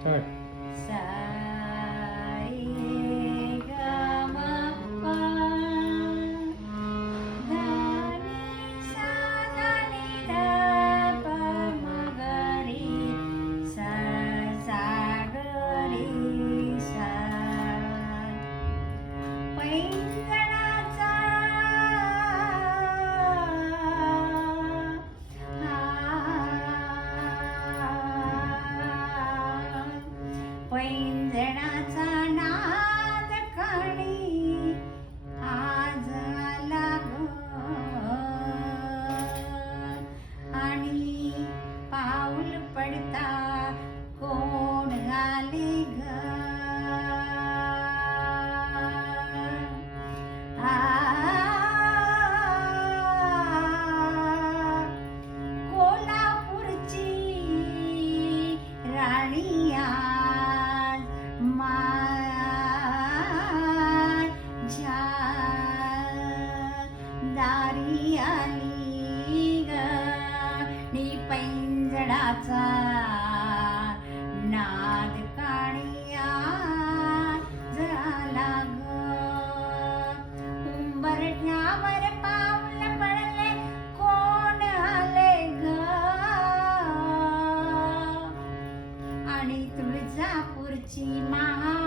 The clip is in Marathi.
स्टार्ट. सा रे ग म प ध नि सा ध नि ध प म ग रे सा सा ग रे सा. पैंजणाचा पैंजणाचा नाद काणी आज आला ग आणि पाऊल पडता कोण आले ग. कोल्हापूरची राणी आज माझ्या दारी आली ग. नि पैंजणाचा नाद काढिया झाला ग. उंबरठ्यावर पाऊल पडले कोण आले ग आणि तुळजापूरची महा